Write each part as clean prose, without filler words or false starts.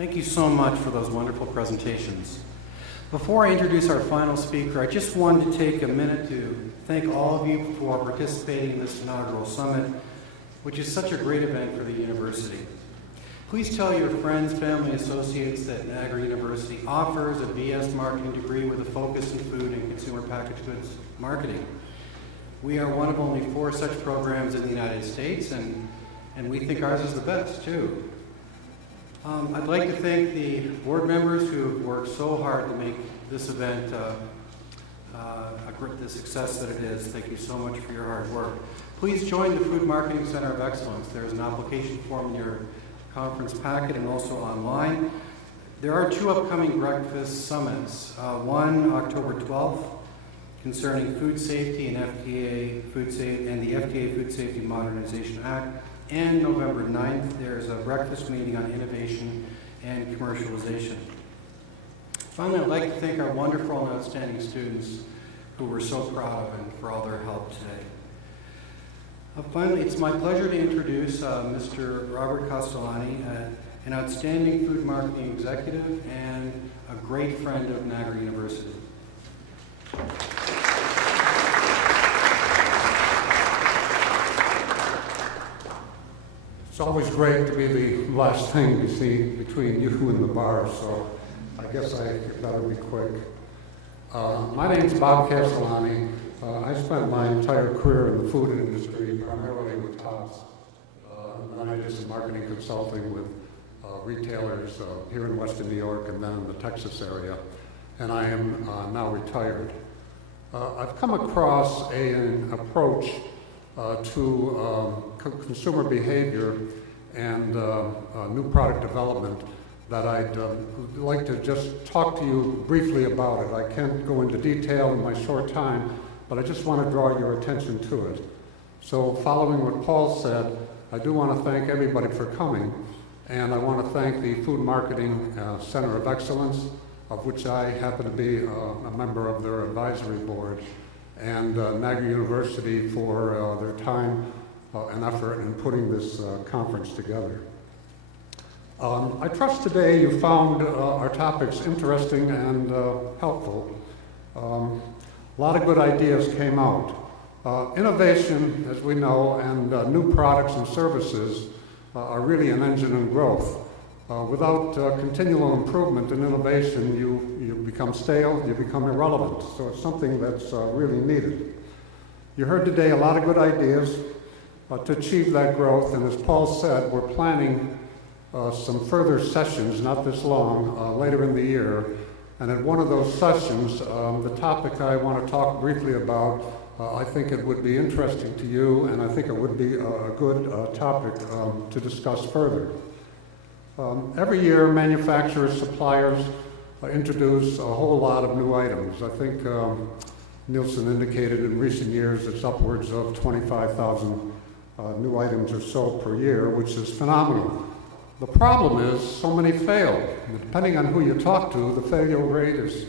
Thank you so much for those wonderful presentations. Before I introduce our final speaker, I just wanted to take a minute to thank all of you for participating in this inaugural summit, which is such a great event for the university. Please tell your friends, family, associates that Niagara University offers a BS marketing degree with a focus in food and consumer packaged goods marketing. We are one of only 4 such programs in the United States, and we think ours is the best, too. I'd like to thank the board members who have worked so hard to make this event the success that it is. Thank you so much for your hard work. Please join the Food Marketing Center of Excellence. There's an application form in your conference packet and also online. There are 2 upcoming breakfast summits, one October 12th concerning food safety and the FDA Food Safety Modernization Act, and November 9th there's a breakfast meeting on innovation and commercialization. Finally, I'd like to thank our wonderful and outstanding students who we're so proud of and for all their help today. Finally, it's my pleasure to introduce Mr. Robert Castellani, an outstanding food marketing executive and a great friend of Niagara University. It's always great to be the last thing you see between you and the bar, so I guess I better be quick. My name's Bob Castellani. I spent my entire career in the food industry, primarily with Tops. And then I did some marketing consulting with retailers here in Western New York and then in the Texas area. And I am now retired. I've come across an approach to consumer behavior and new product development that I'd like to just talk to you briefly about it. I can't go into detail in my short time, but I just want to draw your attention to it. So following what Paul said, I do want to thank everybody for coming, and I want to thank the Food Marketing Center of Excellence, of which I happen to be a member of their advisory board, and Niagara University for their time and effort in putting this conference together. I trust today you found our topics interesting and helpful. A lot of good ideas came out. Innovation, as we know, and new products and services are really an engine of growth. Without continual improvement and innovation, you become stale, you become irrelevant. So it's something that's really needed. You heard today a lot of good ideas to achieve that growth, and as Paul said, we're planning some further sessions, not this long, later in the year. And at one of those sessions, the topic I want to talk briefly about, I think it would be interesting to you, and I think it would be a good topic to discuss further. Every year, manufacturers, suppliers introduce a whole lot of new items. I think Nielsen indicated in recent years it's upwards of 25,000 new items or so per year, which is phenomenal. The problem is so many fail. Depending on who you talk to, the failure rate is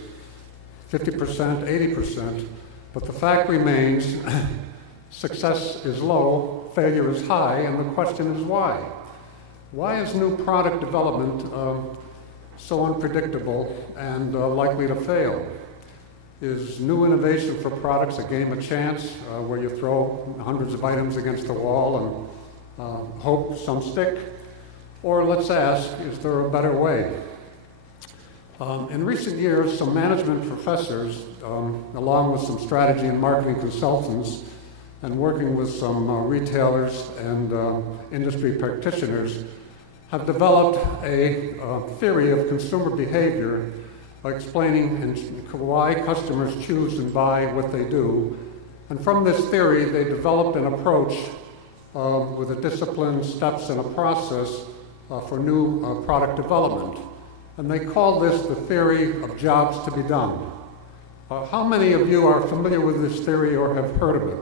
50%, 80%, but the fact remains success is low, failure is high, and the question is why? Why is new product development so unpredictable and likely to fail? Is new innovation for products a game of chance where you throw hundreds of items against the wall and hope some stick? Or let's ask, is there a better way? In recent years, some management professors, along with some strategy and marketing consultants, and working with some retailers and industry practitioners, have developed a theory of consumer behavior explaining why customers choose and buy what they do. And from this theory, they developed an approach with a discipline, steps, and a process for new product development. And they call this the theory of jobs to be done. How many of you are familiar with this theory or have heard of it?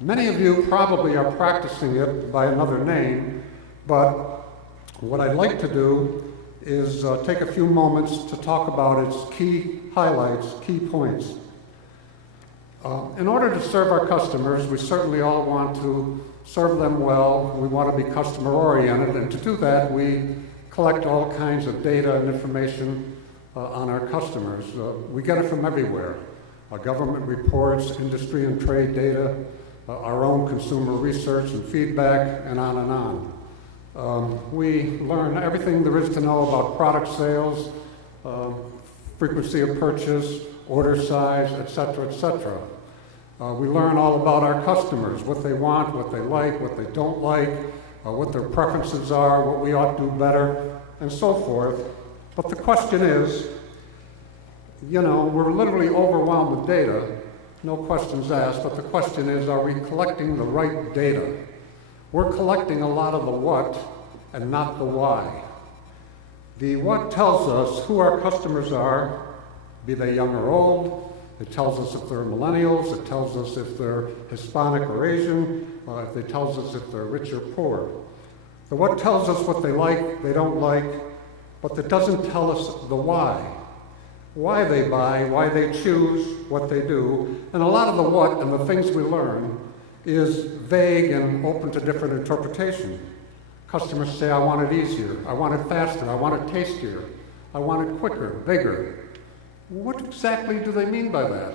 Many of you probably are practicing it by another name, but what I'd like to do is take a few moments to talk about its key highlights, key points. In order to serve our customers, we certainly all want to serve them well, we want to be customer oriented, and to do that we collect all kinds of data and information on our customers. We get it from everywhere. Government reports, industry and trade data, our own consumer research and feedback, and on and on. We learn everything there is to know about product sales, frequency of purchase, order size, et cetera, et cetera. We learn all about our customers, what they want, what they like, what they don't like, what their preferences are, what we ought to do better, and so forth. But the question is, we're literally overwhelmed with data, no questions asked, but the question is, are we collecting the right data? We're collecting a lot of the what and not the why. The what tells us who our customers are, be they young or old. It tells us if they're millennials. It tells us if they're Hispanic or Asian. It tells us if they're rich or poor. The what tells us what they like, they don't like, but it doesn't tell us the why they buy, why they choose what they do. And a lot of the what and the things we learn is vague and open to different interpretation. Customers say, I want it easier, I want it faster, I want it tastier, I want it quicker, bigger. What exactly do they mean by that?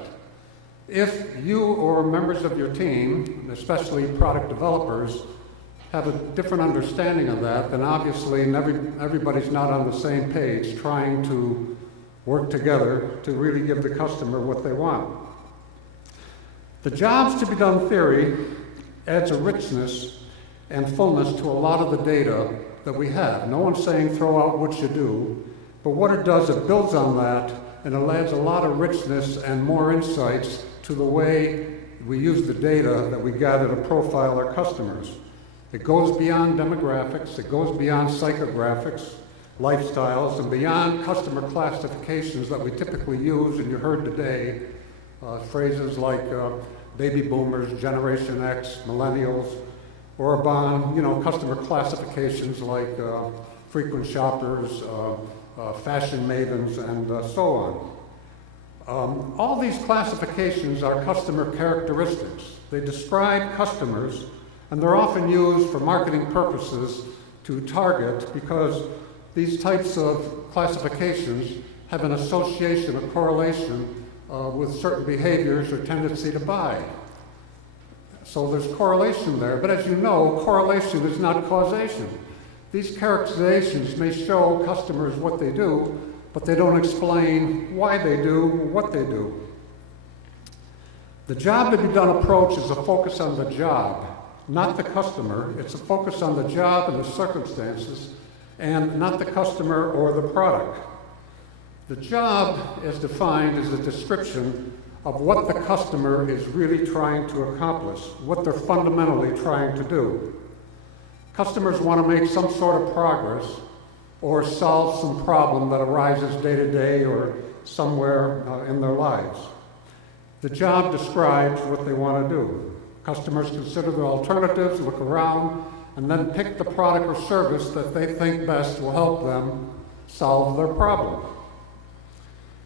If you or members of your team, especially product developers, have a different understanding of that, then obviously everybody's not on the same page trying to work together to really give the customer what they want. The jobs to be done theory adds a richness and fullness to a lot of the data that we have. No one's saying throw out what you do, but what it does, it builds on that, and it adds a lot of richness and more insights to the way we use the data that we gather to profile our customers. It goes beyond demographics, it goes beyond psychographics, lifestyles, and beyond customer classifications that we typically use, and you heard today, phrases like baby boomers, Generation X, millennials, or beyond, customer classifications like frequent shoppers, fashion mavens, and so on. All these classifications are customer characteristics. They describe customers, and they're often used for marketing purposes to target, because these types of classifications have an association, a correlation with certain behaviors or tendency to buy. So there's correlation there, but as you know, correlation is not causation. These characterizations may show customers what they do, but they don't explain why they do what they do. The job to be done approach is a focus on the job, not the customer. It's a focus on the job and the circumstances, and not the customer or the product. The job, as defined, is a description of what the customer is really trying to accomplish, what they're fundamentally trying to do. Customers want to make some sort of progress or solve some problem that arises day to day or somewhere in their lives. The job describes what they want to do. Customers consider their alternatives, look around, and then pick the product or service that they think best will help them solve their problem.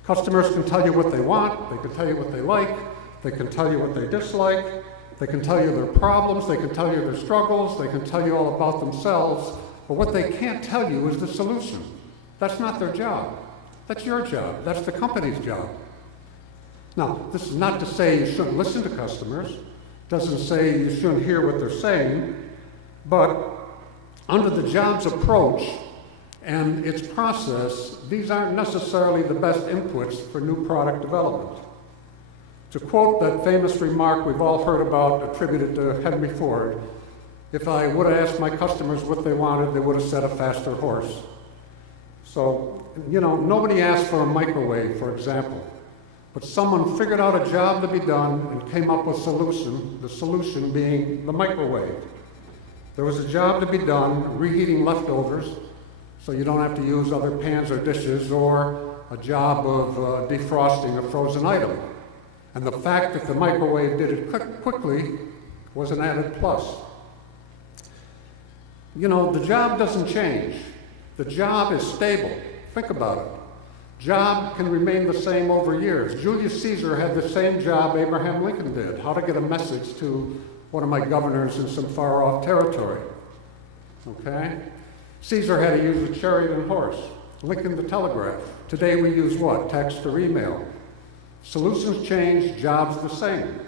Customers can tell you what they want, they can tell you what they like, they can tell you what they dislike, they can tell you their problems, they can tell you their struggles, they can tell you all about themselves, but what they can't tell you is the solution. That's not their job. That's your job. That's the company's job. Now, this is not to say you shouldn't listen to customers. It doesn't say you shouldn't hear what they're saying. But under the job's approach and its process, these aren't necessarily the best inputs for new product development. To quote that famous remark we've all heard about attributed to Henry Ford, if I would have asked my customers what they wanted, they would have said a faster horse. So, nobody asked for a microwave, for example, but someone figured out a job to be done and came up with a solution, the solution being the microwave. There was a job to be done, reheating leftovers, so you don't have to use other pans or dishes, or a job of defrosting a frozen item. And the fact that the microwave did it quickly was an added plus. The job doesn't change. The job is stable. Think about it. Job can remain the same over years. Julius Caesar had the same job Abraham Lincoln did, how to get a message to one of my governors in some far-off territory. Okay? Caesar had to use a chariot and horse. Lincoln the telegraph. Today we use what? Text or email. Solutions change, jobs the same.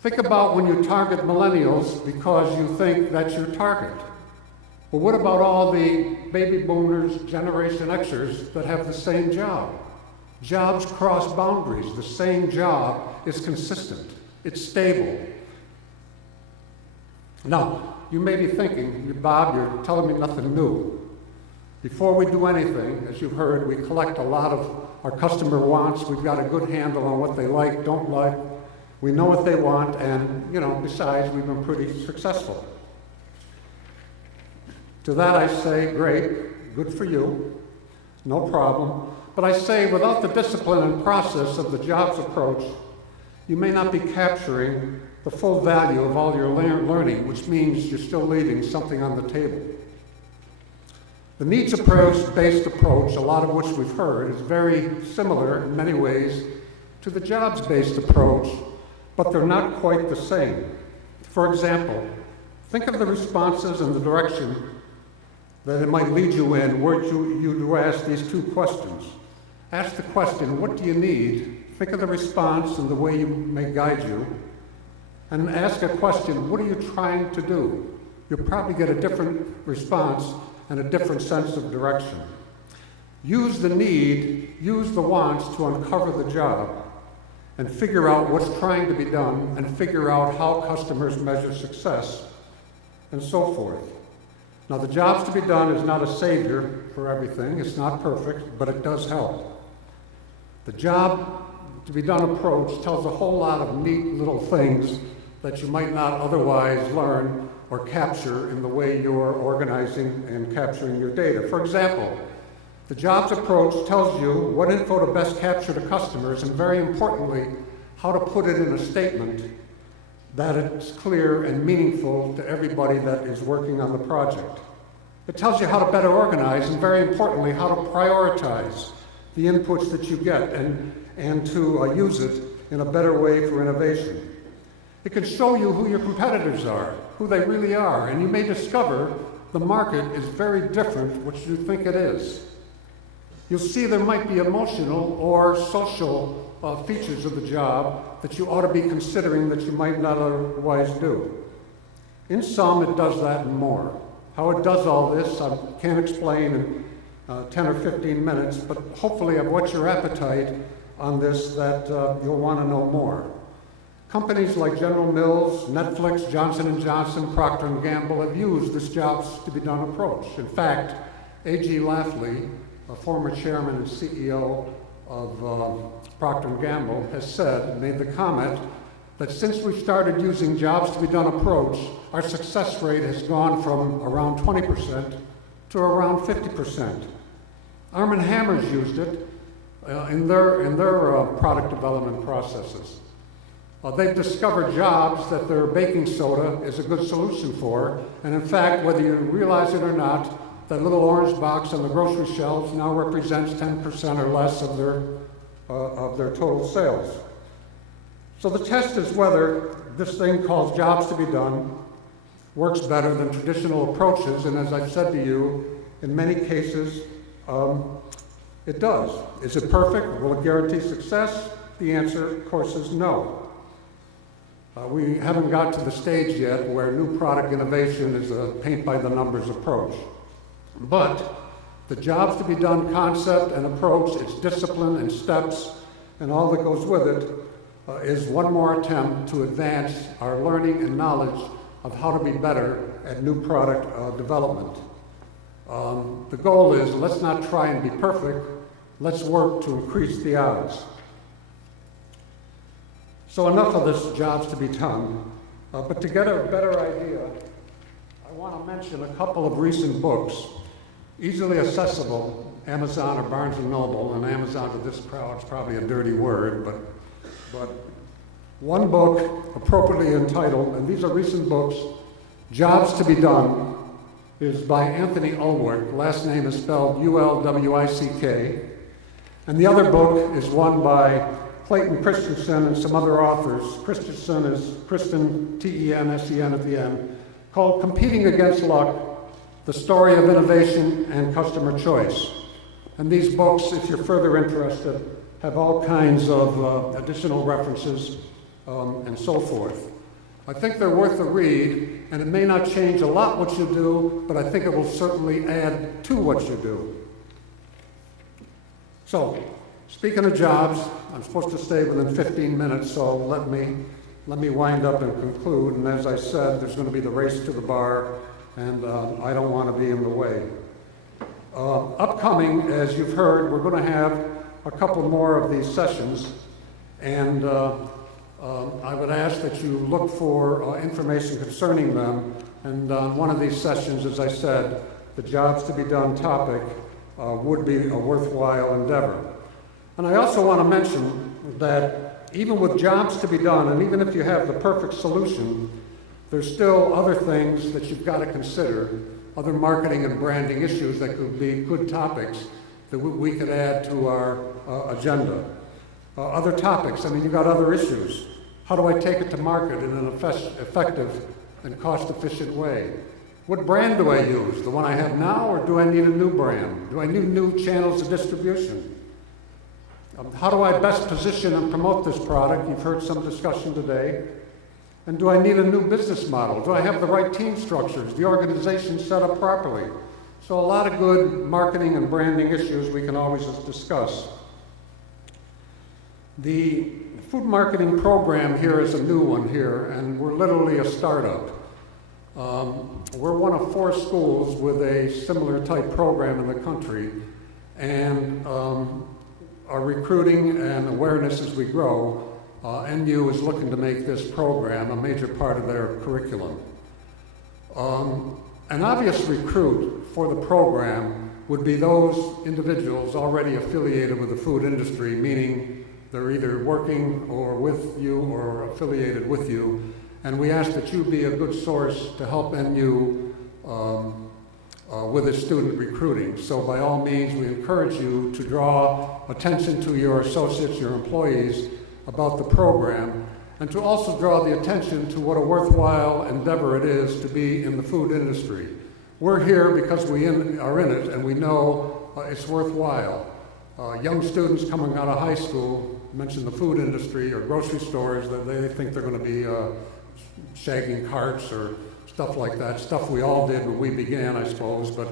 Think about when you target millennials because you think that's your target. Well, what about all the baby boomers, Generation Xers that have the same job? Jobs cross boundaries. The same job is consistent. It's stable. Now, you may be thinking, Bob, you're telling me nothing new. Before we do anything, as you've heard, we collect a lot of our customer wants. We've got a good handle on what they like, don't like. We know what they want, and, besides, we've been pretty successful. To that I say, great, good for you, no problem. But I say, without the discipline and process of the jobs approach, you may not be capturing the full value of all your learning, which means you're still leaving something on the table. The needs-based approach, a lot of which we've heard, is very similar in many ways to the jobs-based approach, but they're not quite the same. For example, think of the responses and the direction that it might lead you in were you to ask these two questions. Ask the question, what do you need? Think of the response and the way you may guide you. And ask a question, what are you trying to do? You'll probably get a different response and a different sense of direction. Use the need, use the wants to uncover the job and figure out what's trying to be done and figure out how customers measure success and so forth. Now, the jobs to be done is not a savior for everything. It's not perfect, but it does help. The job to be done approach tells a whole lot of neat little things that you might not otherwise learn or capture in the way you're organizing and capturing your data. For example, the jobs approach tells you what info to best capture to customers, and very importantly, how to put it in a statement that it's clear and meaningful to everybody that is working on the project. It tells you how to better organize, and very importantly, how to prioritize the inputs that you get and to use it in a better way for innovation. It can show you who your competitors are, who they really are, and you may discover the market is very different what you think it is. You'll see there might be emotional or social features of the job that you ought to be considering that you might not otherwise do. In sum, it does that and more. How it does all this, I can't explain in 10 or 15 minutes, but hopefully I've whet your appetite on this that you'll want to know more. Companies like General Mills, Netflix, Johnson & Johnson, Procter & Gamble have used this jobs to be done approach. In fact, A.G. Lafley, a former chairman and CEO of Procter & Gamble, has made the comment that since we started using jobs to be done approach, our success rate has gone from around 20% to around 50%. Arm & Hammer's used it in their product development processes. They've discovered jobs that their baking soda is a good solution for, and in fact, whether you realize it or not, that little orange box on the grocery shelves now represents 10% or less of their total sales. So the test is whether this thing called jobs to be done works better than traditional approaches, and as I've said to you, in many cases, it does. Is it perfect? Will it guarantee success? The answer, of course, is no. We haven't got to the stage yet where new product innovation is a paint-by-the-numbers approach. But the jobs to be done concept and approach, its discipline and steps, and all that goes with it, is one more attempt to advance our learning and knowledge of how to be better at new product development. The goal is, let's not try and be perfect, let's work to increase the odds. So enough of this jobs to be done, but to get a better idea, I want to mention a couple of recent books, easily accessible, Amazon or Barnes & Noble, and Amazon to this crowd is probably a dirty word, but one book appropriately entitled, and these are recent books, Jobs to be Done, is by Anthony Ulwick, last name is spelled Ulwick, and the other book is one by Clayton Christensen and some other authors. Christensen is Kristen, T-E-N-S-E-N at the end, called Competing Against Luck, The Story of Innovation and Customer Choice. And these books, if you're further interested, have all kinds of additional references and so forth. I think they're worth a read, and it may not change a lot what you do, but I think it will certainly add to what you do. So, speaking of jobs, I'm supposed to stay within 15 minutes, so let me wind up and conclude. And as I said, there's going to be the race to the bar, and I don't want to be in the way. Upcoming, as you've heard, we're going to have a couple more of these sessions, and I would ask that you look for information concerning them. And on one of these sessions, as I said, the jobs to be done topic would be a worthwhile endeavor. And I also want to mention that even with jobs to be done, and even if you have the perfect solution, there's still other things that you've got to consider, other marketing and branding issues that could be good topics that we could add to our agenda. Other topics, I mean, you've got other issues. How do I take it to market in an effective and cost-efficient way? What brand do I use? The one I have now, or do I need a new brand? Do I need new channels of distribution? How do I best position and promote this product? You've heard some discussion today. And do I need a new business model? Do I have the right team structures, the organization set up properly? So a lot of good marketing and branding issues we can always discuss. The food marketing program here is a new one here, and we're literally a startup. We're one of 4 schools with a similar type program in the country, and our recruiting and awareness as we grow, NU is looking to make this program a major part of their curriculum. An obvious recruit for the program would be those individuals already affiliated with the food industry, meaning they're either working or with you or affiliated with you. And we ask that you be a good source to help NU with its student recruiting. So by all means, we encourage you to draw attention to your associates, your employees, about the program, and to also draw the attention to what a worthwhile endeavor it is to be in the food industry. We're here because we are in it, and we know it's worthwhile. Young students coming out of high school mention the food industry or grocery stores, that they think they're going to be shagging carts or stuff like that, stuff we all did when we began, I suppose. But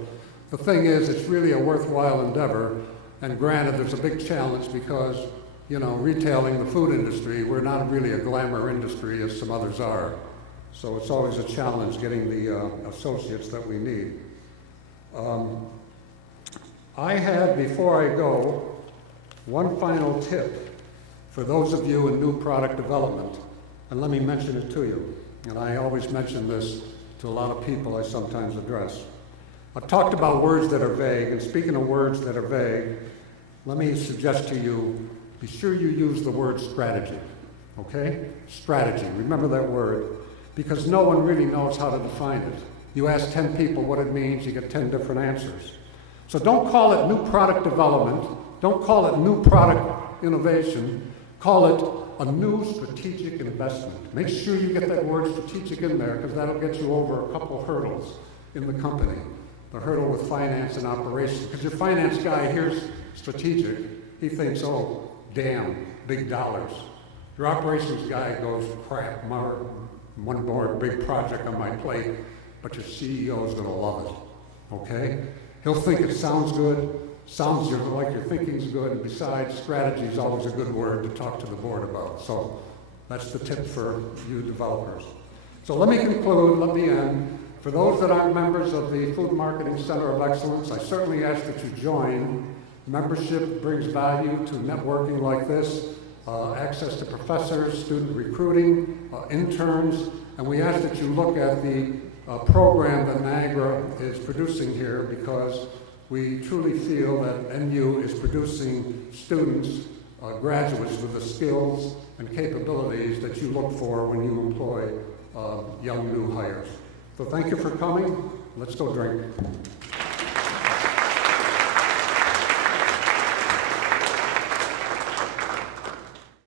the thing is, it's really a worthwhile endeavor, and granted, there's a big challenge because, you know, retailing the food industry, we're not really a glamour industry as some others are. So it's always a challenge getting the associates that we need. I had, before I go, one final tip for those of you in new product development, and let me mention it to you. And I always mention this to a lot of people I sometimes address. I've talked about words that are vague, and speaking of words that are vague, let me suggest to you, be sure you use the word strategy, okay? Strategy, remember that word, because no one really knows how to define it. You ask 10 people what it means, you get 10 different answers. So don't call it new product development, don't call it new product innovation, call it a new strategic investment. Make sure you get that word strategic in there, because that'll get you over a couple hurdles in the company. The hurdle with finance and operations, because your finance guy hears strategic, he thinks, oh, damn, big dollars. Your operations guy goes, crap, one more big project on my plate, but your CEO is gonna love it, okay? He'll think it sounds good, sounds like your thinking's good, and besides, strategy is always a good word to talk to the board about. So that's the tip for you developers. So let me conclude, let me end. For those that aren't members of the Food Marketing Center of Excellence, I certainly ask that you join. Membership brings value to networking like this, access to professors, student recruiting, interns, and we ask that you look at the program that Niagara is producing here, because we truly feel that NU is producing students, graduates with the skills and capabilities that you look for when you employ young new hires. So thank you for coming. Let's go drink.